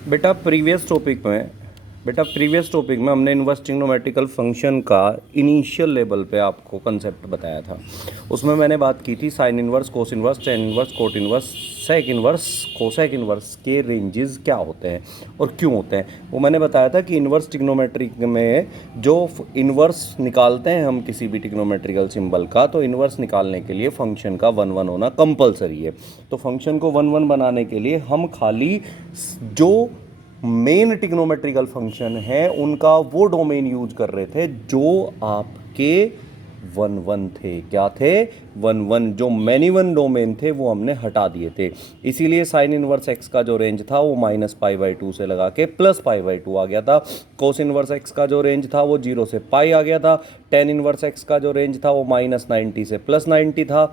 बेटा previous topic में हमने इन्वर्स ट्रिग्नोमेट्रिकल फंक्शन का इनिशियल लेवल पे आपको कंसेप्ट बताया था। उसमें मैंने बात की थी sine inverse, cos inverse, tan inverse, cot inverse, sec inverse, cosec inverse के रेंजेस क्या होते हैं और क्यों होते हैं। वो मैंने बताया था कि इन्वर्स ट्रिग्नोमेट्रिक में जो इन्वर्स निकालते हैं हम किसी भी ट्रिग्नोमेट्रिकल सिंबल का, तो इन्वर्स निकालने के लिए फंक्शन का 1 1 होना कंपलसरी है। तो फंक्शन को 1 1 बनाने के लिए हम खाली जो मेन ट्रिग्नोमेट्रिकल फंक्शन है उनका वो डोमेन यूज कर रहे थे जो आपके 1 1 थे। क्या थे? 1 1। जो मैनी वन डोमेन थे वो हमने हटा दिए थे। इसीलिए साइन इनवर्स एक्स का जो रेंज था वो -π/2 से लगा के +π/2 आ गया था। कोस इनवर्स एक्स का जो रेंज था वो 0 से पाई आ गया था। टेन इनवर्स एक्स का जो रेंज था वो -90 से +90 था।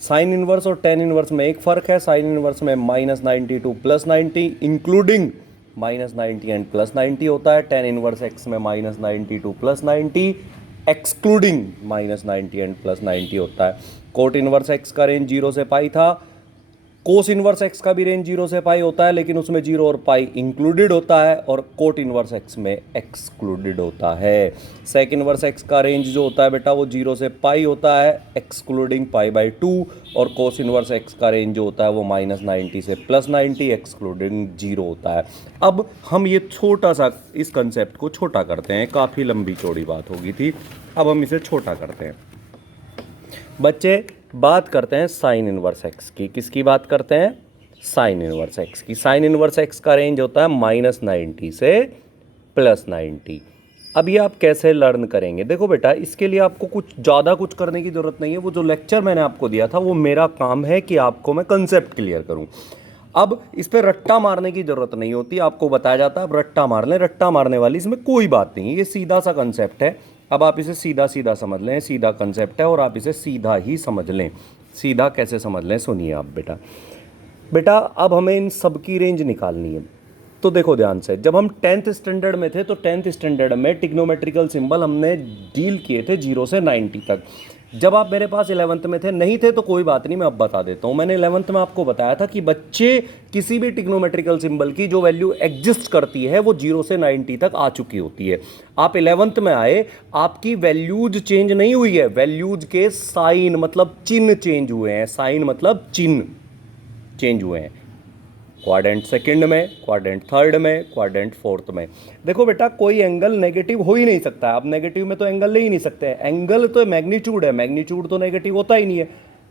साइन इनवर्स और टेन इनवर्स में एक फ़र्क है। साइन इनवर्स में -90 टू +90 इंक्लूडिंग -90 एंड +90 होता है। टेन इनवर्स एक्स में -90 टू +90 एक्सक्लूडिंग -90 एंड +90 होता है। कोट इनवर्स एक्स का रेंज 0 से पाई था। कोस इनवर्स एक्स का भी रेंज 0 से पाई होता है, लेकिन उसमें 0 और पाई इंक्लूडेड होता है और कोट इनवर्स एक्स में एक्सक्लूडेड होता है। सेक इनवर्स एक्स का रेंज जो होता है बेटा वो 0 से पाई होता है एक्सक्लूडिंग π/2 और कोस इनवर्स एक्स का रेंज जो होता है वो -90 से +90 एक्सक्लूडिंग 0 होता है। अब हम ये छोटा सा इस कंसेप्ट को छोटा करते हैं। काफ़ी लंबी चौड़ी बात होगी थी, अब हम इसे छोटा करते हैं। बच्चे बात करते हैं साइन इनवर्स एक्स की। किसकी बात करते हैं? साइन इनवर्स एक्स की। साइन इनवर्स एक्स का रेंज होता है -90 से +90। अब ये आप कैसे लर्न करेंगे? देखो बेटा, इसके लिए आपको कुछ ज़्यादा कुछ करने की ज़रूरत नहीं है। वो जो लेक्चर मैंने आपको दिया था वो मेरा काम है कि आपको मैं कंसेप्ट क्लियर करूं। अब इस पर रट्टा मारने की ज़रूरत नहीं होती। आपको बताया जाता है अब रट्टा मार लें, रट्टा मारने वाली इसमें कोई बात नहीं है। ये सीधा सा कंसेप्ट है। अब आप इसे सीधा सीधा समझ लें, सीधा कंसेप्ट है और आप इसे सीधा ही समझ लें। सीधा कैसे समझ लें सुनिए आप बेटा। बेटा अब हमें इन सब की रेंज निकालनी है। तो देखो ध्यान से, जब हम 10th स्टैंडर्ड में थे तो 10th स्टैंडर्ड में ट्रिग्नोमेट्रिकल सिंबल हमने डील किए थे 0 से 90 तक। जब आप मेरे पास 11th में थे, नहीं थे तो कोई बात नहीं, मैं अब बता देता हूँ। मैंने 11th में आपको बताया था कि बच्चे किसी भी ट्रिग्नोमेट्रिकल सिंबल की जो वैल्यू एग्जिस्ट करती है वो 0 से 90 तक आ चुकी होती है। आप 11th में आए, आपकी वैल्यूज चेंज नहीं हुई है, वैल्यूज के साइन मतलब चिन्ह चेंज हुए हैं। साइन मतलब चिन्ह चेंज हुए हैं। क्वाड्रेंट सेकंड में, क्वाड्रेंट थर्ड में, क्वाड्रेंट फोर्थ में। देखो बेटा, कोई एंगल नेगेटिव हो ही नहीं सकता। आप नेगेटिव में तो एंगल ले ही नहीं सकते। एंगल तो मैग्नीट्यूड है, मैग्नीट्यूड तो नेगेटिव होता ही नहीं है।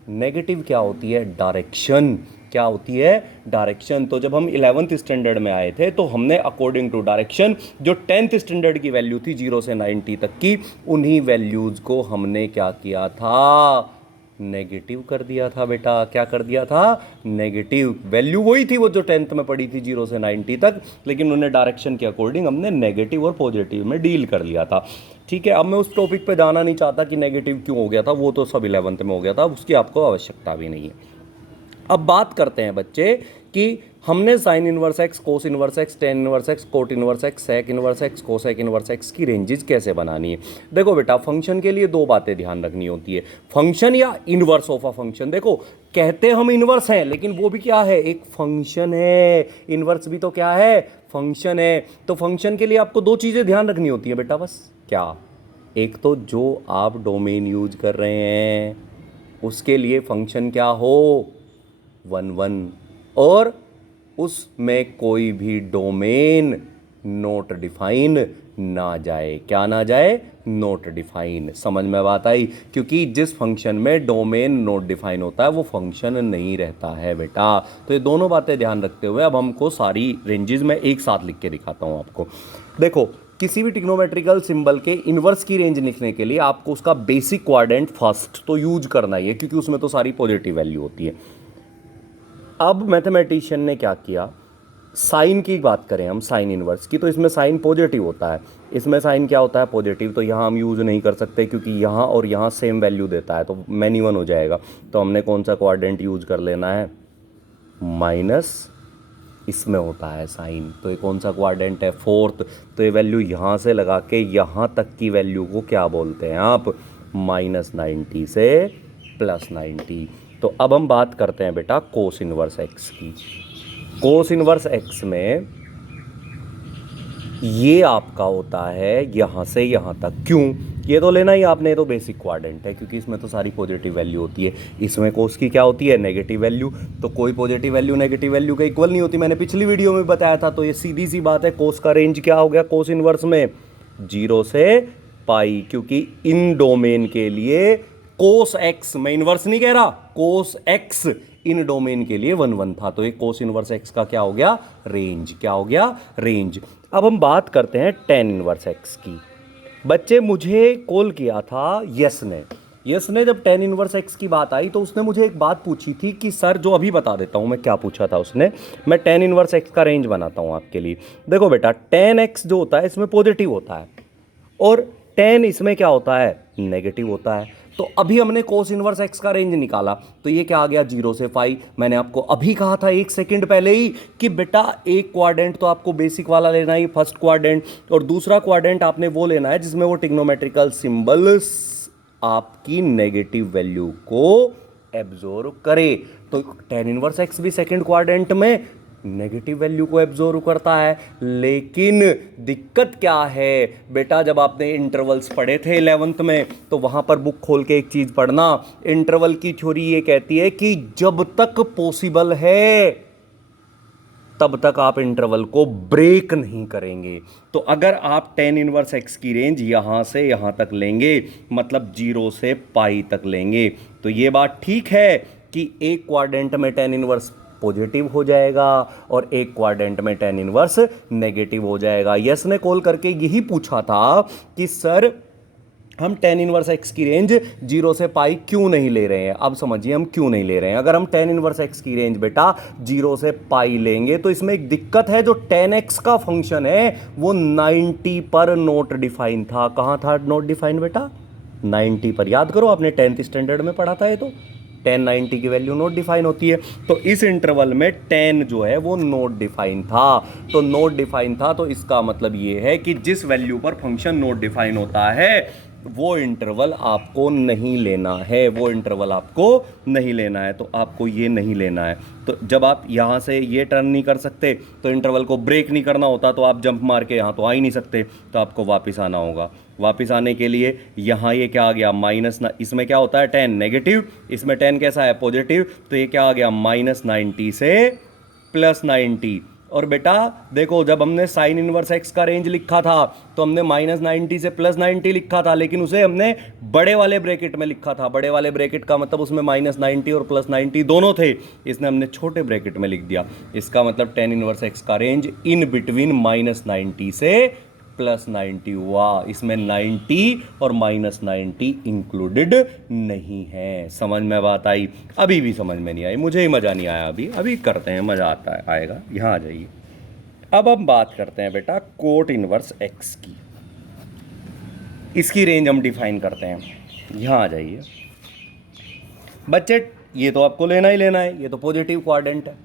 नेगेटिव क्या होती है? डायरेक्शन। क्या होती है? डायरेक्शन। तो जब हम 11th स्टैंडर्ड में आए थे तो हमने अकॉर्डिंग टू डायरेक्शन जो 10th स्टैंडर्ड की वैल्यू थी 0 से 90 तक की, उन्हीं वैल्यूज को हमने क्या किया था? नेगेटिव कर दिया था बेटा। क्या कर दिया था? नेगेटिव। वैल्यू वही थी वो जो 10th में पड़ी थी 0 से 90 तक, लेकिन उन्हें डायरेक्शन के अकॉर्डिंग हमने नेगेटिव और पॉजिटिव में डील कर लिया था। ठीक है, अब मैं उस टॉपिक पे जाना नहीं चाहता कि नेगेटिव क्यों हो गया था, वो तो सब 11th में हो गया था, उसकी आपको आवश्यकता भी नहीं है। अब बात करते हैं बच्चे कि हमने sine inverse x, cos inverse x, tan inverse x, cot inverse x, sec inverse x, cosec inverse x की रेंजेस कैसे बनानी है। देखो बेटा, फंक्शन के लिए दो बातें ध्यान रखनी होती है। फंक्शन या इनवर्स ऑफ अ फंक्शन। देखो, कहते हम इनवर्स हैं, लेकिन वो भी क्या है? एक फंक्शन है। इनवर्स भी तो क्या है? फंक्शन है। तो फंक्शन के लिए आपको दो चीज़ें ध्यान रखनी होती है बेटा, बस। क्या? एक तो जो आप डोमेन यूज कर रहे हैं उसके लिए फंक्शन क्या हो? 1 1। और उसमें कोई भी डोमेन नोट डिफाइन ना जाए। क्या ना जाए? Note define. समझ में बात आई? क्योंकि जिस फंक्शन में डोमेन नोट डिफाइन होता है वो फंक्शन नहीं रहता है बेटा। तो ये दोनों बातें ध्यान रखते हुए अब हमको सारी रेंजेस में एक साथ लिख के दिखाता हूँ आपको। देखो, किसी भी ट्रिग्नोमेट्रिकल सिंबल के इन्वर्स की रेंज लिखने के लिए आपको उसका बेसिक क्वाड्रेंट फर्स्ट तो यूज करना ही है, क्योंकि उसमें तो सारी पॉजिटिव वैल्यू होती है। अब मैथमेटिशियन ने क्या किया? साइन की बात करें हम, साइन इनवर्स की, तो इसमें साइन पॉजिटिव होता है। इसमें साइन क्या होता है? पॉजिटिव। तो यहाँ हम यूज़ नहीं कर सकते क्योंकि यहाँ और यहाँ सेम वैल्यू देता है, तो मैनी वन हो जाएगा। तो हमने कौन सा क्वाड्रेंट यूज कर लेना है? माइनस इसमें होता है साइन, तो ये कौन सा क्वाड्रेंट है? फोर्थ। तो ये वैल्यू यहाँ से लगा के यहाँ तक की वैल्यू को क्या बोलते हैं आप? -90 से +90। तो अब हम बात करते हैं बेटा कोस इनवर्स एक्स की। कोस इनवर्स एक्स में ये आपका होता है यहाँ से यहाँ तक। क्यों? ये तो लेना ही आपने, ये तो बेसिक क्वाड्रेंट है क्योंकि इसमें तो सारी पॉजिटिव वैल्यू होती है। इसमें कोस की क्या होती है? Negative value. तो कोई पॉजिटिव वैल्यू नेगेटिव वैल्यू के इक्वल नहीं होती, मैंने पिछली वीडियो में बताया था। तो ये सीधी सी बात है, कोस का रेंज क्या हो गया कोस इनवर्स में? 0 से पाई, क्योंकि इन डोमेन के लिए कोस एक्स, मैं इनवर्स नहीं कह रहा, कोस एक्स इन डोमेन के लिए 1 1 था। तो एक कोस इनवर्स एक्स का क्या हो गया? रेंज। क्या हो गया? रेंज। अब हम बात करते हैं टेन इनवर्स एक्स की। बच्चे मुझे कॉल किया था यस ने। यस ने जब टेन इनवर्स एक्स की बात आई तो उसने मुझे एक बात पूछी थी कि सर, जो अभी बता देता हूं मैं क्या पूछा था उसने। मैं टेन इनवर्स एक्स का रेंज बनाता हूं आपके लिए। देखो बेटा, टेन एक्स जो होता है इसमें पॉजिटिव होता है और टेन इसमें क्या होता है? नेगेटिव होता है। तो अभी हमने कोस इनवर्स एक्स का रेंज निकाला तो ये क्या आ गया? 0 से पाई। मैंने आपको अभी कहा था 1 सेकंड पहले ही कि बेटा एक क्वाड्रेंट तो आपको बेसिक वाला लेना ही, फर्स्ट क्वाड्रेंट, और दूसरा क्वाड्रेंट आपने वो लेना है जिसमें वो ट्रिग्नोमेट्रिकल सिंबल्स आपकी नेगेटिव वैल्यू को एब्जॉर्व करे। तो टेन इनवर्स एक्स भी सेकंड क्वाड्रेंट में नेगेटिव वैल्यू को एब्जॉर्व करता है। लेकिन दिक्कत क्या है बेटा, जब आपने इंटरवल्स पढ़े थे 11th में तो वहां पर बुक खोल के एक चीज पढ़ना। इंटरवल की थ्योरी ये कहती है कि जब तक पॉसिबल है तब तक आप इंटरवल को ब्रेक नहीं करेंगे। तो अगर आप टेन इनवर्स एक्स की रेंज यहां से यहां तक लेंगे, मतलब 0 से पाई तक लेंगे, तो ये बात ठीक है कि एक क्वाड्रेंट में टेन इनवर्स पॉजिटिव हो जाएगा और एक क्वाड्रेंट में टेन इनवर्स नेगेटिव हो जाएगा। यस ने कॉल करके यही पूछा था कि सर, हम टेन इनवर्स एक्स की रेंज 0 से पाई क्यों नहीं ले रहे हैं? अब समझिए हम क्यों नहीं ले रहे हैं। अगर हम टेन इनवर्स एक्स की रेंज बेटा 0 से पाई लेंगे तो इसमें एक दिक्कत है, जो टेन एक्स का फंक्शन है वो 90 पर नोट डिफाइन था। कहां था नोट डिफाइन बेटा? 90 पर। याद करो, आपने 10th स्टैंडर्ड में पढ़ा था ये तो। 10 90 की वैल्यू नोट डिफाइन होती है। तो इस इंटरवल में 10 जो है वो नोट डिफाइन था। तो नोट डिफाइन था तो इसका मतलब ये है कि जिस वैल्यू पर फंक्शन नोट डिफाइन होता है वो इंटरवल आपको नहीं लेना है, वो इंटरवल आपको नहीं लेना है। तो आपको ये नहीं लेना है। तो जब आप यहाँ से ये टर्न नहीं कर सकते तो इंटरवल को ब्रेक नहीं करना होता, तो आप जंप मार के यहाँ तो आ ही नहीं सकते, तो आपको वापस आना होगा। वापस आने के लिए यहाँ ये क्या आ गया? माइनस ना, इसमें क्या होता है? 10 नेगेटिव, इसमें 10 कैसा है? पॉजिटिव। तो ये क्या आ गया? -90 से +90। और बेटा देखो, जब हमने साइन इनवर्स एक्स का रेंज लिखा था तो हमने -90 से +90 लिखा था, लेकिन उसे हमने बड़े वाले ब्रैकेट में लिखा था। बड़े वाले ब्रैकेट का मतलब उसमें -90 और +90 दोनों थे, इसने हमने छोटे ब्रैकेट में लिख दिया। इसका मतलब टेन इनवर्स एक्स का रेंज इन बिटवीन -90 से +90 हुआ। इसमें 90 और -90 इंक्लूडेड नहीं है। समझ में बात आई? अभी भी समझ में नहीं आई? मुझे ही मज़ा नहीं आया। अभी करते हैं, मज़ा आता है, आएगा। यहाँ आ जाइए। अब हम बात करते हैं बेटा कोट इनवर्स एक्स की। इसकी रेंज हम डिफाइन करते हैं। यहाँ आ जाइए बच्चे, ये तो आपको लेना ही लेना है, ये तो पॉजिटिव क्वाड्रेंट है।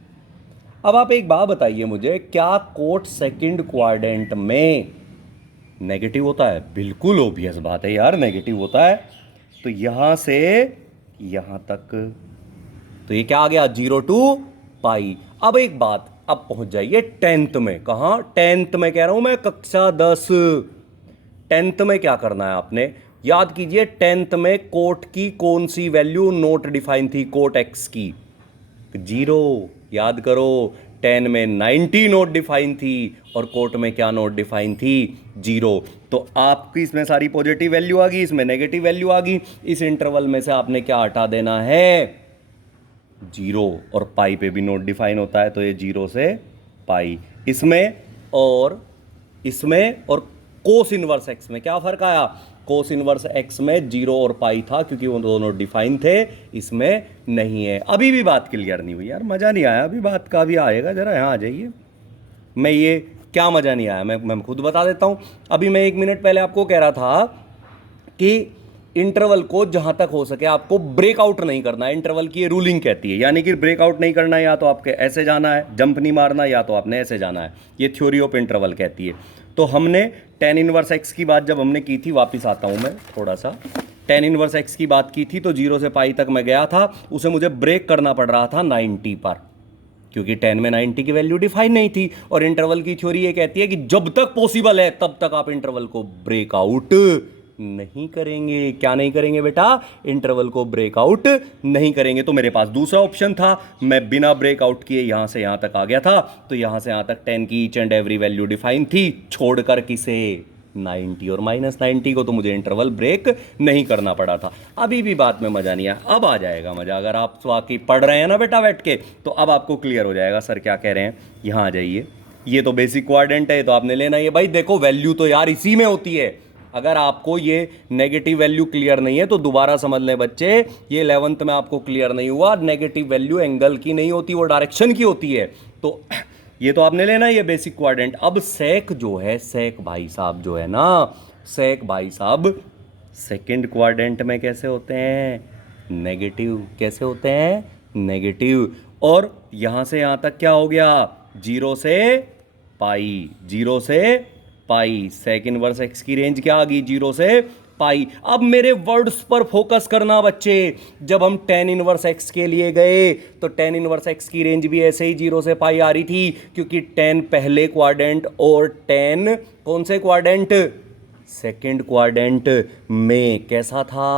अब आप एक बात बताइए मुझे, क्या कोट सेकंड क्वाड्रेंट में नेगेटिव होता है? बिल्कुल ओबियस बात है यार, नेगेटिव होता है। तो यहां से यहां तक, तो ये क्या आ गया? 0 to पाई। अब एक बात, अब पहुंच जाइए 10th में। कहां? 10th में कह रहा हूं मैं, कक्षा 10। 10th में क्या करना है आपने? याद कीजिए 10th में कोट की कौन सी वैल्यू नोट डिफाइन थी? कोट एक्स की 0। याद करो, 10 में 90 नोट डिफाइन थी और कोट में क्या नोट डिफाइन थी? 0। तो आपकी इसमें सारी पॉजिटिव वैल्यू आ गई, इसमें नेगेटिव वैल्यू आ गई। इस इंटरवल में से आपने क्या हटा देना है? 0। और पाई पे भी नोट डिफाइन होता है, तो ये 0 से पाई। इसमें और कोस इनवर्स एक्स में क्या फर्क आया? कोस इनवर्स एक्स में 0 और पाई था क्योंकि वो दोनों डिफाइन थे, इसमें नहीं है। अभी भी बात क्लियर नहीं हुई यार, मज़ा नहीं आया? अभी बात का भी आएगा, जरा यहाँ आ जाइए। मैं ये क्या मज़ा नहीं आया मैं खुद बता देता हूँ। अभी मैं 1 मिनट पहले आपको कह रहा था कि इंटरवल को जहाँ तक हो सके आपको ब्रेकआउट नहीं करना है। इंटरवल की ये रूलिंग कहती है, यानी कि ब्रेकआउट नहीं करना है, या तो आपके ऐसे जाना है, जंप नहीं मारना, या तो आपने ऐसे जाना है। ये थ्योरी ऑफ इंटरवल कहती है। तो हमने टेन इनवर्स एक्स की बात जब हमने की थी, वापस आता हूँ मैं थोड़ा सा, टेन इनवर्स एक्स की बात की थी तो 0 से पाई तक मैं गया था, उसे मुझे ब्रेक करना पड़ रहा था 90 पर। क्योंकि 10 में 90 की वैल्यू डिफाइन नहीं थी, और इंटरवल की थ्योरी ये कहती है कि जब तक पॉसिबल है तब तक आप इंटरवल को ब्रेकआउट नहीं करेंगे। क्या नहीं करेंगे बेटा? इंटरवल को ब्रेकआउट नहीं करेंगे। तो मेरे पास दूसरा ऑप्शन था, मैं बिना ब्रेकआउट किए यहां से यहां तक आ गया था, तो यहां से यहां तक 10 की each and every value define थी, छोड़कर किसे? 90 और -90 को, तो मुझे इंटरवल ब्रेक नहीं करना पड़ा था। अभी भी बात में मजा नहीं आया, अब आ जाएगा मजा। अगर आप वाकई पढ़ रहे हैं ना बेटा बैठ के, तो अब आपको क्लियर हो जाएगा सर क्या कह रहे हैं। यहां आ जाइए, ये तो बेसिक क्वाड्रेंट है, तो आपने लेना ही है भाई। देखो वैल्यू तो यार इसी में होती है। अगर आपको ये नेगेटिव वैल्यू क्लियर नहीं है तो दोबारा समझ लें बच्चे, ये 11th में आपको क्लियर नहीं हुआ। नेगेटिव वैल्यू एंगल की नहीं होती, वो डायरेक्शन की होती है। तो ये तो आपने लेना, ये बेसिक क्वाड्रेंट। अब सेक जो है, सेक भाई साहब जो है ना, सेक भाई साहब सेकंड क्वाड्रेंट में कैसे होते हैं? नेगेटिव। कैसे होते हैं? नेगेटिव। और यहां से यहां तक क्या हो गया? 0 से पाई, 0 से पाई। सेक इनवर्स एक्स की रेंज क्या आ गई? 0 से पाई। अब मेरे वर्ड्स पर फोकस करना बच्चे। जब हम tan इनवर्स एक्स के लिए गए तो tan इनवर्स एक्स की रेंज भी ऐसे ही 0 से पाई आ रही थी, क्योंकि tan पहले क्वाड्रेंट और tan कौन से क्वाड्रेंट? सेकंड क्वाड्रेंट में कैसा था?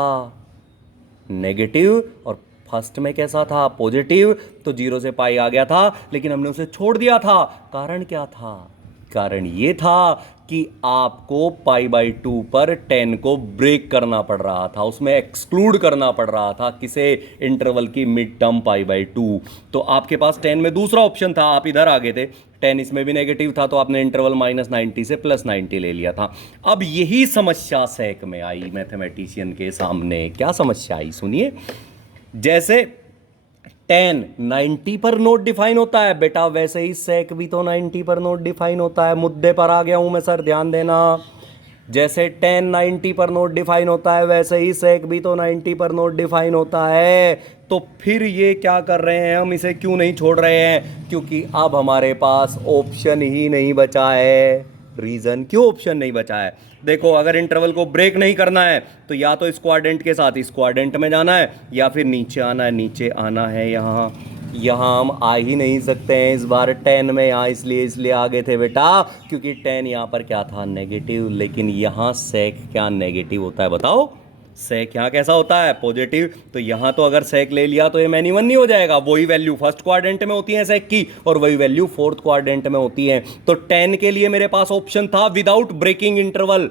नेगेटिव। और फर्स्ट में कैसा था? पॉजिटिव। तो 0 से पाई आ गया था, लेकिन हमने उसे छोड़ दिया था। कारण क्या था? कारण ये था कि आपको π/2 पर 10 को ब्रेक करना पड़ रहा था, उसमें एक्सक्लूड करना पड़ रहा था। किसे? इंटरवल की मिड टर्म π/2। तो आपके पास 10 में दूसरा ऑप्शन था, आप इधर आ गए थे। 10 इसमें भी नेगेटिव था, तो आपने इंटरवल -90 से +90 ले लिया था। अब यही समस्या सेक में आई मैथमेटिशियन के सामने। क्या समस्या आई सुनिए। जैसे tan 90 पर नोट डिफाइन होता है बेटा, वैसे ही सेक भी तो 90 पर नोट डिफाइन होता है। मुद्दे पर आ गया हूं मैं सर, ध्यान देना। जैसे tan 90 पर नोट डिफाइन होता है, वैसे ही सेक भी तो 90 पर नोट डिफाइन होता है। तो फिर ये क्या कर रहे हैं हम, इसे क्यों नहीं छोड़ रहे हैं? क्योंकि अब हमारे पास ऑप्शन ही नहीं बचा है। रीजन क्यों ऑप्शन नहीं बचा है? देखो, अगर इंटरवल को ब्रेक नहीं करना है तो या तो इस क्वाड्रेंट के साथ इस क्वाड्रेंट में जाना है, या फिर नीचे आना है। नीचे आना है यहाँ हम आ ही नहीं सकते हैं इस बार 10 में। यहाँ इसलिए आगे थे बेटा, क्योंकि 10 यहाँ पर क्या था? नेगेटिव। लेकिन यहाँ सेक क्या नेगेटिव होता है बताओ? सेक यहाँ कैसा होता है? पॉजिटिव। तो यहाँ तो अगर सेक ले लिया तो ये मैनी-वन नहीं हो जाएगा। वही वैल्यू फर्स्ट क्वाड्रेंट में होती है सेक की, और वही वैल्यू फोर्थ क्वाड्रेंट में होती है। तो 10 के लिए मेरे पास ऑप्शन था विदाउट ब्रेकिंग इंटरवल,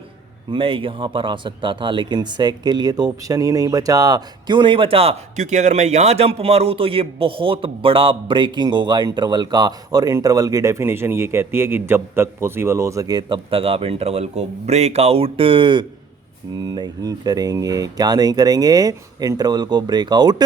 मैं यहां पर आ सकता था। लेकिन सेक के लिए तो ऑप्शन ही नहीं बचा। क्यों नहीं बचा? क्योंकि अगर मैं यहां जंप मारूं तो ये बहुत बड़ा ब्रेकिंग होगा इंटरवल का, और इंटरवल की डेफिनेशन ये कहती है कि जब तक पॉसिबल हो सके तब तक आप इंटरवल को ब्रेकआउट नहीं करेंगे। क्या नहीं करेंगे? इंटरवल को ब्रेकआउट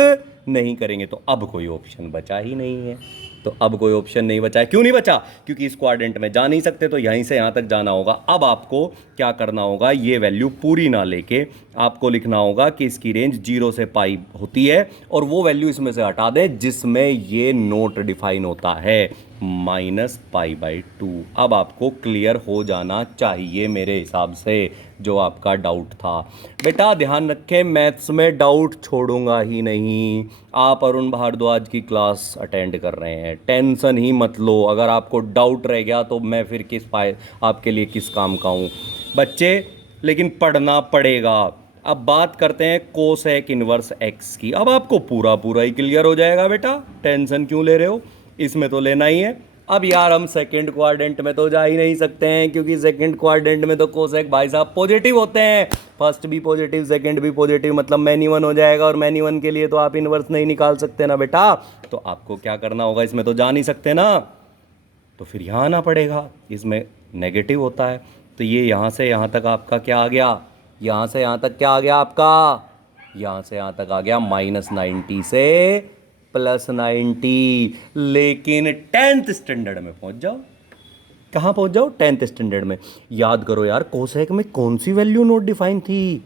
नहीं करेंगे। तो अब कोई ऑप्शन बचा ही नहीं है। तो अब कोई ऑप्शन नहीं बचा है। क्यों नहीं बचा? क्योंकि इस क्वाड्रेंट में जा नहीं सकते, तो यहीं से यहां तक जाना होगा। अब आपको क्या करना होगा? ये वैल्यू पूरी ना लेके आपको लिखना होगा कि इसकी रेंज 0 से पाई होती है, और वो वैल्यू इसमें से हटा दें जिसमें ये नोट डिफाइन होता है -π/2। अब आपको क्लियर हो जाना चाहिए मेरे हिसाब से, जो आपका डाउट था। बेटा ध्यान रखें, मैथ्स में डाउट छोड़ूंगा ही नहीं। आप अरुण भारद्वाज की क्लास अटेंड कर रहे हैं, टेंशन ही मत लो। अगर आपको डाउट रह गया तो मैं फिर आपके लिए किस काम का हूँ बच्चे? लेकिन पढ़ना पड़ेगा। अब बात करते हैं कोसेक इनवर्स एक्स की। अब आपको पूरा ही क्लियर हो जाएगा बेटा, टेंशन क्यों ले रहे हो? इसमें तो लेना ही है। अब यार हम सेकंड क्वाड्रेंट में तो जा ही नहीं सकते हैं, क्योंकि सेकंड क्वाड्रेंट में तो कोसेक भाई साहब पॉजिटिव होते हैं। फर्स्ट भी पॉजिटिव, सेकंड भी पॉजिटिव, मतलब मैनी-वन हो जाएगा, और मैनी-वन के लिए तो आप इनवर्स नहीं निकाल सकते ना बेटा। तो आपको क्या करना होगा? इसमें तो जा नहीं सकते ना, तो फिर यहाँ आना पड़ेगा। इसमें नेगेटिव होता है, तो ये यहाँ से यहाँ तक आपका क्या आ गया? यहाँ से यहाँ तक क्या आ गया आपका? यहाँ से यहाँ तक आ गया -90 से +90। लेकिन 10th स्टैंडर्ड में पहुँच जाओ। कहाँ पहुँच जाओ? 10th स्टैंडर्ड में। याद करो यार, कोसेक में कौन सी वैल्यू नोट डिफाइन थी?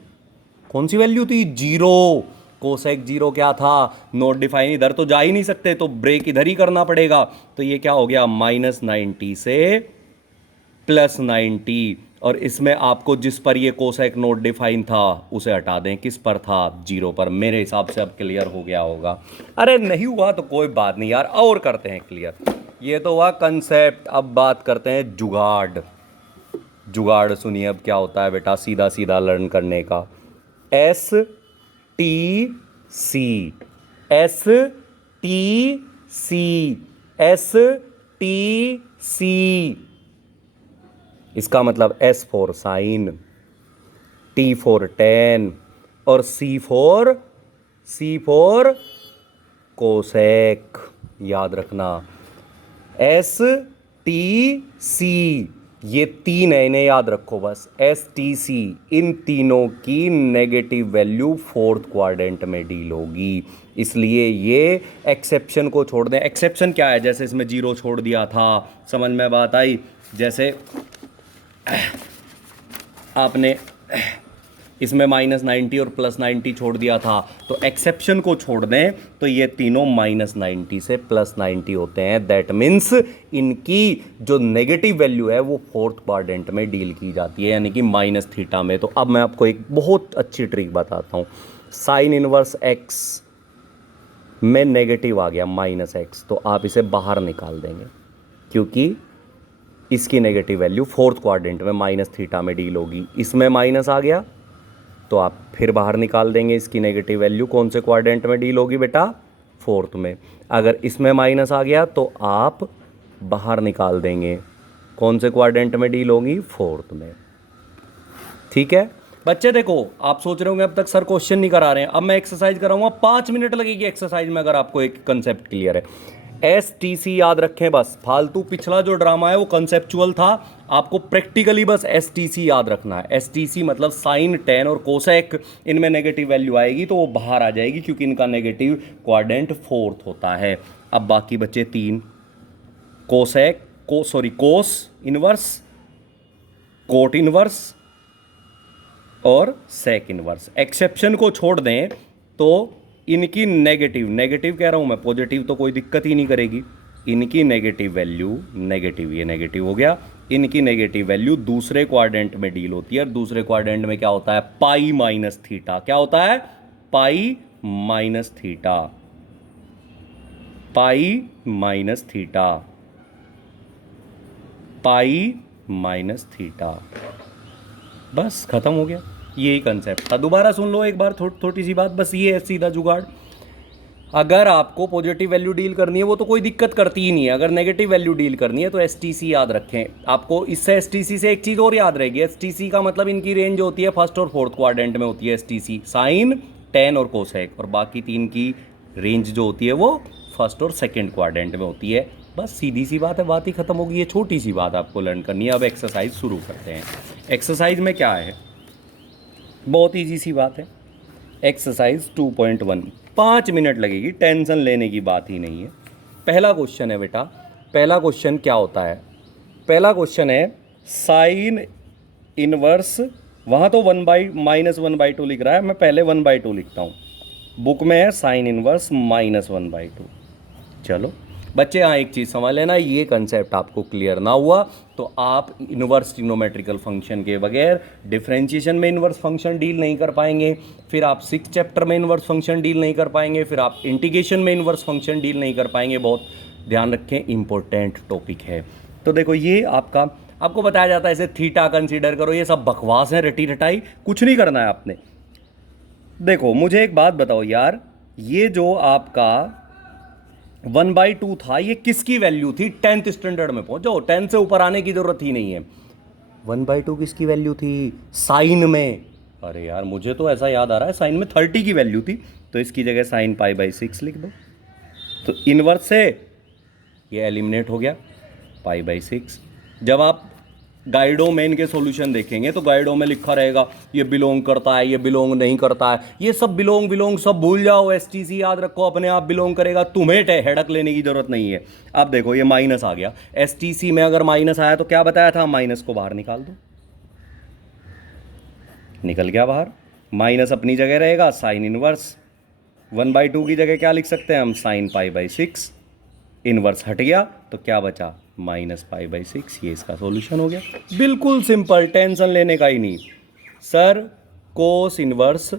कौन सी वैल्यू थी? 0। कोसेक 0 क्या था? Note define. इधर तो जा ही नहीं सकते, तो ब्रेक इधर ही करना पड़ेगा। तो ये क्या हो गया? -90 से +90। और इसमें आपको जिस पर ये कोसेक नोट डिफाइन था उसे हटा दें। किस पर था? 0 पर। मेरे हिसाब से अब क्लियर हो गया होगा। अरे नहीं हुआ तो कोई बात नहीं यार, और करते हैं क्लियर। ये तो हुआ कंसेप्ट। अब बात करते हैं जुगाड़। जुगाड़ सुनिए अब क्या होता है बेटा, सीधा सीधा लर्न करने का। S T C, S T C, S T C. इसका मतलब S for sine, T for tan और C फॉर कोसेक। याद रखना S T C, ये तीन है, इन्हें याद रखो बस। S T C, इन तीनों की नेगेटिव वैल्यू फोर्थ क्वाड्रेंट में डील होगी। इसलिए ये एक्सेप्शन को छोड़ दें। एक्सेप्शन क्या है? जैसे इसमें 0 छोड़ दिया था, समझ में बात आई? जैसे आपने इसमें -90 और +90 छोड़ दिया था, तो एक्सेप्शन को छोड़ दें तो ये तीनों -90 से +90 होते हैं। दैट मीन्स इनकी जो नेगेटिव वैल्यू है वो फोर्थ क्वाड्रेंट में डील की जाती है, यानी कि -θ में। तो अब मैं आपको एक बहुत अच्छी ट्रिक बताता हूँ। साइन इनवर्स x में नेगेटिव आ गया -x, तो आप इसे बाहर निकाल देंगे, क्योंकि इसकी नेगेटिव वैल्यू फोर्थ क्वाड्रेंट में -θ में डील होगी। इसमें माइनस आ गया तो आप फिर बाहर निकाल देंगे, इसकी नेगेटिव वैल्यू कौन से क्वाड्रेंट में डील होगी बेटा? फोर्थ में। अगर इसमें माइनस आ गया तो आप बाहर निकाल देंगे, कौन से क्वाड्रेंट में डील होगी? फोर्थ में। ठीक है बच्चे, देखो आप सोच रहे होंगे अब तक सर क्वेश्चन नहीं करा रहे हैं। अब मैं एक्सरसाइज कराऊंगा, 5 मिनट लगेगी एक्सरसाइज में, अगर आपको एक कंसेप्ट क्लियर है। STC याद रखें बस, फालतू पिछला जो ड्रामा है वो कंसेप्चुअल था, आपको प्रैक्टिकली बस STC याद रखना है। STC मतलब साइन, टेन और कोसेक, इनमें नेगेटिव वैल्यू आएगी तो वो बाहर आ जाएगी, क्योंकि इनका नेगेटिव क्वाड्रेंट फोर्थ होता है। अब बाकी बचे 3, cosec cos inverse, cot inverse और सेक इनवर्स। एक्सेप्शन को छोड़ दें तो इनकी नेगेटिव कह रहा हूं मैं, पॉजिटिव तो कोई दिक्कत ही नहीं करेगी। इनकी नेगेटिव वैल्यू, नेगेटिव, ये नेगेटिव हो गया, इनकी नेगेटिव वैल्यू दूसरे क्वाड्रेंट में डील होती है। और दूसरे क्वाड्रेंट में क्या होता है? Pi minus theta. क्या होता है? Pi minus theta, pi minus theta, pi minus theta. बस खत्म हो गया, यही कंसेप्ट था। दोबारा सुन लो एक बार, थोड़ी सी बात, बस ये है सीधा जुगाड़। अगर आपको पॉजिटिव वैल्यू डील करनी है वो तो कोई दिक्कत करती ही नहीं है, अगर नेगेटिव वैल्यू डील करनी है तो STC याद रखें। आपको इससे STC से एक चीज़ और याद रहेगी, STC का मतलब इनकी रेंज होती है फर्स्ट और फोर्थ क्वाड्रेंट में होती है STC, साइन, टेन और कोसेक, और बाकी तीन की रेंज जो होती है वो फर्स्ट और सेकेंड क्वाड्रेंट में होती है। बस सीधी सी बात है, बात ही खत्म होगी। ये छोटी सी बात आपको लर्न करनी है। अब एक्सरसाइज शुरू करते हैं। एक्सरसाइज में क्या है? बहुत ईजी सी बात है। एक्सरसाइज 2.1, 5 मिनट लगेगी, टेंशन लेने की बात ही नहीं है। पहला क्वेश्चन है बेटा, पहला क्वेश्चन क्या होता है? पहला क्वेश्चन है साइन इनवर्स, वहाँ तो -1/2 लिख रहा है, मैं पहले 1/2 लिखता हूँ। बुक में है साइन इनवर्स -1/2। चलो बच्चे, हाँ एक चीज़ समझ लेना, ये कंसेप्ट आपको क्लियर ना हुआ तो आप इनवर्स ट्रिग्नोमेट्रिकल फंक्शन के बगैर डिफरेंशिएशन में इनवर्स फंक्शन डील नहीं कर पाएंगे, फिर आप 6th चैप्टर में इनवर्स फंक्शन डील नहीं कर पाएंगे, फिर आप इंटीग्रेशन में इनवर्स फंक्शन डील नहीं कर पाएंगे। बहुत ध्यान रखें, इंपॉर्टेंट टॉपिक है। तो देखो ये आपको बताया जाता है ऐसे थीटा कंसीडर करो, ये सब बकवास है, रटी रटाई, कुछ नहीं करना है आपने। देखो मुझे एक बात बताओ यार, ये जो आपका 1/2 था, ये किसकी वैल्यू थी? 10th स्टैंडर्ड में पहुंचो, 10 से ऊपर आने की जरूरत ही नहीं है। 1/2 किसकी वैल्यू थी? साइन में। अरे यार मुझे तो ऐसा याद आ रहा है साइन में 30 की वैल्यू थी, तो इसकी जगह साइन π/6 लिख दो। तो इनवर्स से ये एलिमिनेट हो गया, π/6। जब आप गाइडों में इनके सॉल्यूशन देखेंगे तो गाइडों में लिखा रहेगा ये बिलोंग करता है, ये बिलोंग नहीं करता है, ये सब बिलोंग सब भूल जाओ। STC याद रखो, अपने आप बिलोंग करेगा, तुम्हें हेडक लेने की जरूरत नहीं है। अब देखो ये माइनस आ गया, STC में अगर माइनस आया तो क्या बताया था? माइनस को बाहर निकाल दो, निकल गया बाहर। माइनस अपनी जगह रहेगा, साइन इनवर्स 1/2 की जगह क्या लिख सकते हैं हम? साइन π/6। इनवर्स हट गया तो क्या बचा? माइनस पाई बाई 6, ये इसका सॉल्यूशन हो गया। बिल्कुल सिंपल, टेंशन लेने का ही नहीं। सर कोस इनवर्स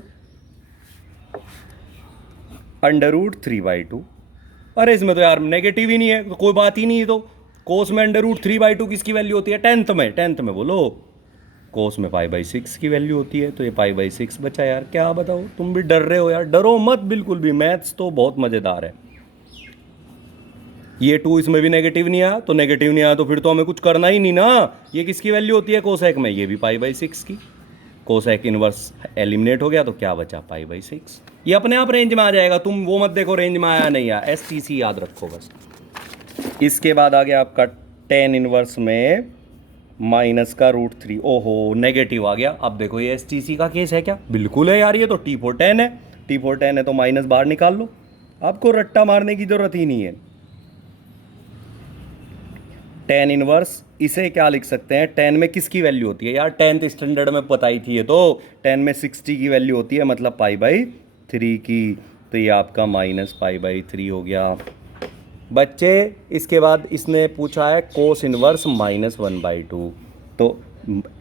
√3/2, अरे इसमें तो यार नेगेटिव ही नहीं है, तो कोई बात ही नहीं है। तो कोस में √3/2 किसकी वैल्यू होती है? टेंथ में बोलो, कोस में पाई बाई 6 की वैल्यू होती है, तो ये पाई बाई 6 बचा यार। क्या बताओ, तुम भी डर रहे हो यार, डरो मत बिल्कुल भी, मैथ्स तो बहुत मज़ेदार है। ये 2 इसमें भी नेगेटिव नहीं आया, तो नेगेटिव नहीं आया तो फिर तो हमें कुछ करना ही नहीं ना। ये किसकी वैल्यू होती है कोसेक में? ये भी पाई बाई 6 की। कोसेक इनवर्स एलिमिनेट हो गया, तो क्या बचा? Pi by 6। ये अपने आप रेंज में आ जाएगा, तुम वो मत देखो रेंज में आया नहीं आया, STC याद रखो बस। इसके बाद आ गया आपका टेन इनवर्स में माइनस का √3। ओहो नेगेटिव आ गया। अब देखो ये STC का केस है क्या? बिल्कुल है यार, ये तो T410 है। T410 है तो माइनस बाहर निकाल लो, आपको रट्टा मारने की जरूरत ही नहीं है। टेन इनवर्स, इसे क्या लिख सकते हैं? 10 में किसकी वैल्यू होती है यार? 10th स्टैंडर्ड में बताई थी ये तो। 10 में 60 की वैल्यू होती है, मतलब पाई बाई 3 की। तो ये आपका माइनस पाई बाई 3 हो गया बच्चे। इसके बाद इसने पूछा है कोस इनवर्स -1/2, तो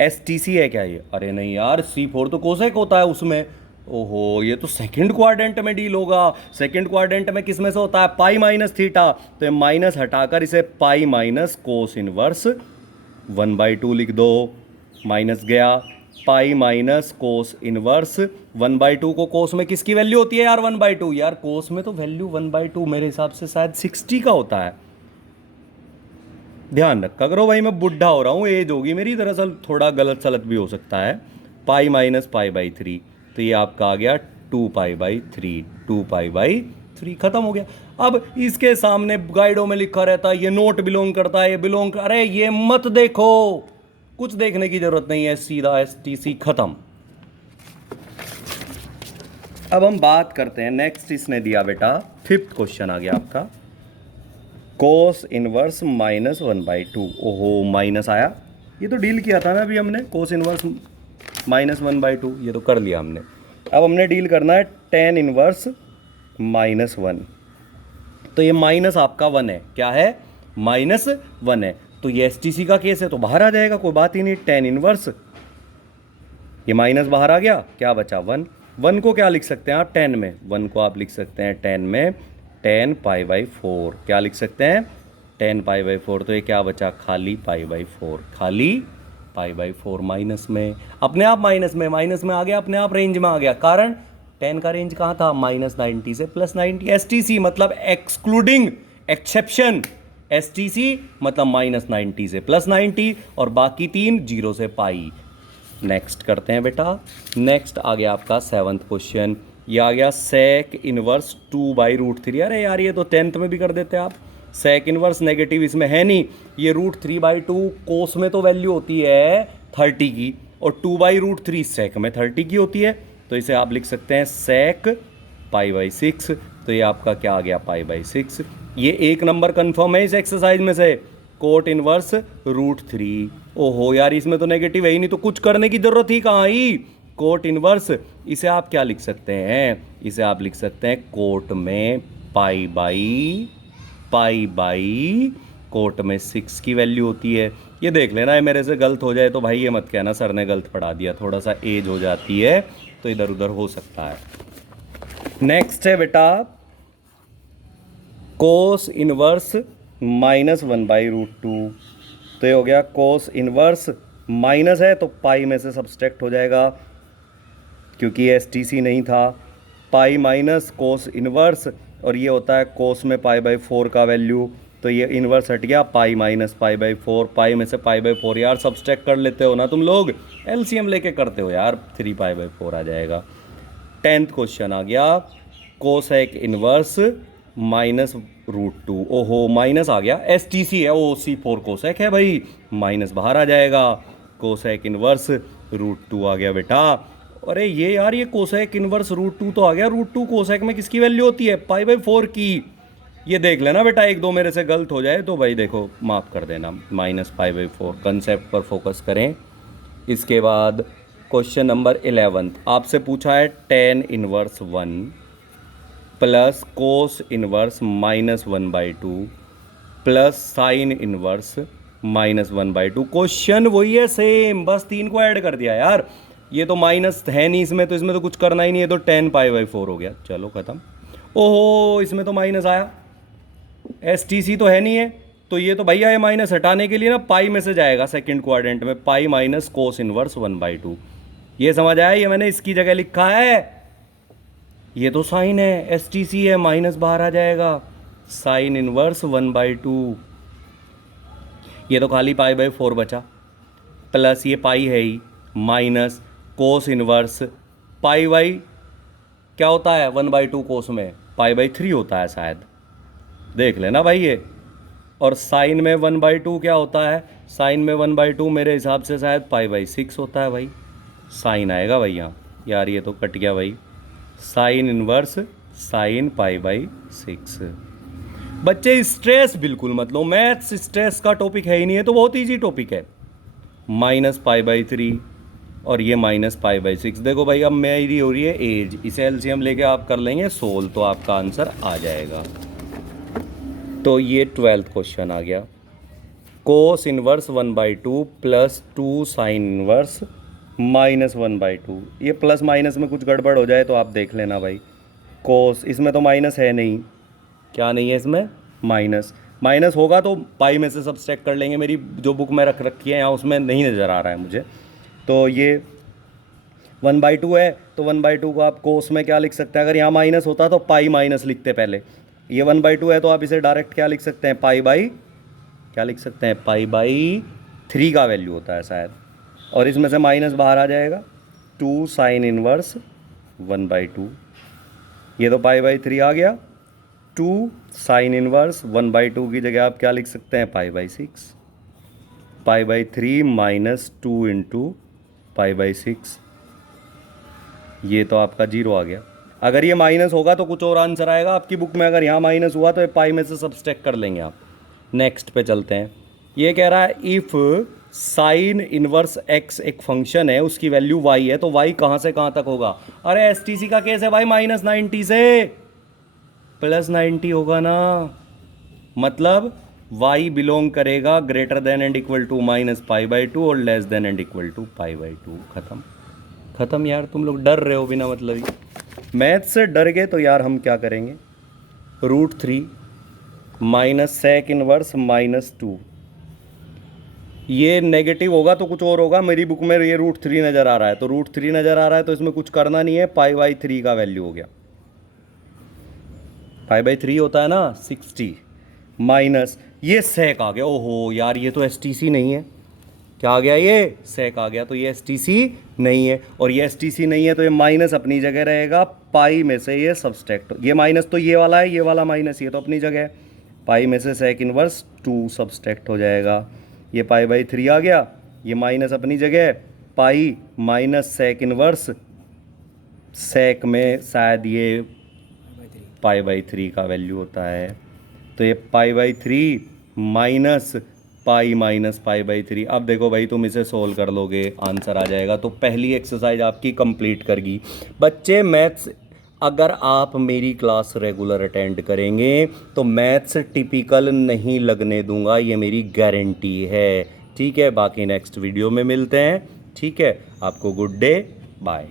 STC है क्या ये? अरे नहीं यार, C4 तो कोसेक होता है उसमें। ओहो, ये तो सेकंड क्वाड्रेंट में डील होगा। सेकंड क्वाड्रेंट में किस में से होता है? Pi minus theta. तो ये माइनस हटाकर इसे पाई माइनस कोस इनवर्स 1/2 लिख दो। माइनस गया, पाई माइनस कोस इनवर्स 1/2 को कोस में किसकी वैल्यू होती है यार? 1/2। यार कोस में तो वैल्यू 1/2 मेरे हिसाब से शायद 60 का होता है। ध्यान रखा करो भाई, मैं बुढ़ा हो रहा हूँ, एज होगी मेरी, दरअसल थोड़ा गलत सलत भी हो सकता है। पाई माइनस पाई बाई 3, तो ये आपका आ गया 2 पाई बाई 3। 2 पाई बाई 3 खत्म हो गया। अब इसके सामने गाइडों में लिखा रहता है ये नोट बिलोंग करता है, ये बिलोंग, अरे ये मत देखो, कुछ देखने की जरूरत नहीं है, सीधा STC खत्म। अब हम बात करते हैं नेक्स्ट। इसने दिया बेटा 5th क्वेश्चन आ गया आपका, कोस इनवर्स -1/2। ओहो माइनस आया, ये तो डील किया था ना अभी हमने, कोस इनवर्स -1/2, ये तो कर लिया हमने। अब हमने डील करना है टेन इनवर्स -1। तो ये माइनस आपका 1 है, क्या है? -1 है, तो ये STC का केस है तो बाहर आ जाएगा, कोई बात ही नहीं। टेन इनवर्स, ये माइनस बाहर आ गया, क्या बचा? 1। 1 को क्या लिख सकते हैं आप 10 में? 1 को आप लिख सकते हैं 10 में 10 पाई बाई 4। क्या लिख सकते हैं? 10 पाई बाई 4। तो ये क्या बचा? खाली पाई बाई 4, खाली पाई बाई 4। माइनस में, अपने आप माइनस में आ गया, अपने आप रेंज में आ गया। कारण 10 का रेंज कहाँ था? -90 से +90। STC मतलब एक्सक्लूडिंग एक्सेप्शन, STC मतलब -90 से +90, और बाकी 3 0 से पाई। नेक्स्ट करते हैं बेटा। नेक्स्ट आ गया आपका 7th क्वेश्चन, ये आ गया सेक इनवर्स 2/√3। अरे यार ये तो 10th में भी कर देते आप। सेक इनवर्स नेगेटिव इसमें है नहीं, ये √3/2 कोस में तो वैल्यू होती है 30 की, और 2/√3 सेक में 30 की होती है। तो इसे आप लिख सकते हैं सेक पाई बाई 6। तो ये आपका क्या आ गया? Pi by 6। ये 1 नंबर कन्फर्म है इस एक्सरसाइज में से, कोट इनवर्स √3। ओहो यार, इसमें तो नेगेटिव है ही नहीं, तो कुछ करने की जरूरत ही कहाँ आई? कोट इनवर्स, इसे आप क्या लिख सकते हैं? इसे आप लिख सकते हैं कोट में पाई बाई कोट में 6 की वैल्यू होती है। ये देख लेना है, मेरे से गलत हो जाए तो भाई ये मत कहना सर ने गलत पढ़ा दिया, थोड़ा सा एज हो जाती है तो इधर उधर हो सकता है। नेक्स्ट है बेटा कोस इनवर्स -1/√2। तो ये हो गया कोस इनवर्स, माइनस है तो पाई में से सब्सट्रैक्ट हो जाएगा क्योंकि ये STC नहीं था। पाई माइनस कोस इनवर्स, और ये होता है कोस में पाई बाई 4 का वैल्यू, तो ये इनवर्स हट गया, पाई माइनस पाई बाई 4। पाई में से पाई बाई 4 यार सब्सट्रैक्ट कर लेते हो ना तुम लोग, LCM लेके करते हो यार, 3 पाई बाई 4 आ जाएगा। 10th क्वेश्चन आ गया कोसेक इनवर्स -√2। ओहो माइनस आ गया, STC है, ओ C4 कोसेक है भाई, माइनस बाहर आ जाएगा। कोसेक इनवर्स √2 आ गया बेटा। अरे ये यार ये कोसेक इनवर्स √2 तो आ गया, √2 कोसेक में किसकी वैल्यू होती है? पाई बाई 4 की। ये देख लेना बेटा, 1-2 मेरे से गलत हो जाए तो भाई देखो माफ़ कर देना। -पाई/4 कंसेप्ट पर फोकस करें। इसके बाद क्वेश्चन नंबर 11 आपसे पूछा है tan inverse 1 plus cos inverse -1/2 plus sine inverse -1/2। Question वही है सेम, बस 3 को ऐड कर दिया यार। ये तो माइनस है नहीं इसमें, तो इसमें तो कुछ करना ही नहीं है, तो 10π/4 हो गया। चलो खत्म। ओहो, इसमें तो माइनस आया, STC तो है नहीं है, तो ये तो भैया ये माइनस हटाने के लिए ना पाई में से जाएगा सेकंड क्वाड्रेंट में, पाई माइनस कोस इनवर्स 1/2। ये समझ आया, ये मैंने इसकी जगह लिखा है, ये तो साइन है, STC है, माइनस बाहर आ जाएगा, साइन इनवर्स 1/2। ये तो खाली π/4 बचा, प्लस ये पाई है ही, माइनस कोस इनवर्स पाई क्या होता है 1/2 कोस में, π/3 होता है शायद, देख लेना भाई ये। और साइन में 1/2 क्या होता है, साइन में 1/2 मेरे हिसाब से शायद π/6 होता है भाई, साइन आएगा भाई यहाँ। यार ये तो कट गया भाई, साइन इनवर्स साइन π/6। बच्चे स्ट्रेस बिल्कुल मत लो, मैथ्स स्ट्रेस का टॉपिक है ही नहीं है, तो बहुत ईजी टॉपिक है। -π/3 और ये -π/6। देखो भाई अब मेरी हो रही है एज, इसे एलसीएम लेके आप कर लेंगे सोल्व, तो आपका आंसर आ जाएगा। तो ये 12th क्वेश्चन आ गया, cos inverse 1/2 plus 2 sine inverse -1/2। ये प्लस माइनस में कुछ गड़बड़ हो जाए तो आप देख लेना भाई। कोस, इसमें तो माइनस है नहीं, क्या नहीं है इसमें, माइनस होगा तो पाई में से सब्सट्रैक्ट कर लेंगे। मेरी जो बुक में रख रखी है यहाँ उसमें नहीं नज़र आ रहा है मुझे। तो ये 1/2 है, तो 1/2 को आप कोस में क्या लिख सकते हैं, अगर यहाँ माइनस होता तो पाई माइनस लिखते पहले। ये 1/2 है तो आप इसे डायरेक्ट क्या लिख सकते हैं, क्या लिख सकते हैं, π/3 का वैल्यू होता है शायद, और इसमें से माइनस बाहर आ जाएगा, 2 साइन इनवर्स 1/2। ये तो π/3 आ गया, 2 साइन इनवर्स 1/2 की जगह आप क्या लिख सकते हैं, π/6, π/3 माइनस 2 इंटू π/6। ये तो आपका 0 आ गया। अगर ये माइनस होगा तो कुछ और आंसर आएगा आपकी बुक में, अगर यहाँ माइनस हुआ तो ये पाई में से सब्सट्रैक्ट कर लेंगे आप। नेक्स्ट पे चलते हैं। ये कह रहा है इफ़ साइन इनवर्स x एक फंक्शन है, उसकी वैल्यू y है, तो y कहाँ से कहाँ तक होगा। अरे STC का केस है भाई, -90 से +90 होगा ना, मतलब y बिलोंग करेगा greater than and equal to -π/2 और less than and equal to π/2। खत्म यार, तुम लोग डर रहे हो बिना मतलब ही। मैथ से डर गए तो यार हम क्या करेंगे, √3 माइनस सेक इनवर्स -2। ये नेगेटिव होगा तो कुछ और होगा, मेरी बुक में ये √3 नज़र आ रहा है, तो √3 नज़र आ रहा है तो इसमें कुछ करना नहीं है, π/3 का वैल्यू हो गया, π/3 होता है ना 60, माइनस ये सेक आ गया। ओहो यार ये तो STC नहीं है, क्या आ गया, ये सेक आ गया, तो ये STC नहीं है, और ये STC नहीं है तो ये माइनस अपनी जगह रहेगा, पाई में से ये सब्सट्रैक्ट, ये माइनस तो ये वाला है, ये वाला माइनस ये तो अपनी जगह है, पाई में से सेक इनवर्स 2 सब्सट्रैक्ट हो जाएगा, ये π/3 आ गया, ये माइनस अपनी जगह, पाई माइनस सेक इनवर्स, सेक में शायद ये π/3 का वैल्यू होता है, तो ये π/3 माइनस पाई माइनस π/3। अब देखो भाई तुम इसे सोल्व कर लोगे, आंसर आ जाएगा। तो पहली एक्सरसाइज आपकी कंप्लीट करगी। बच्चे मैथ्स अगर आप मेरी क्लास रेगुलर अटेंड करेंगे तो मैथ्स टिपिकल नहीं लगने दूंगा, ये मेरी गारंटी है, ठीक है। बाकी नेक्स्ट वीडियो में मिलते हैं, ठीक है। आपको गुड डे, बाय।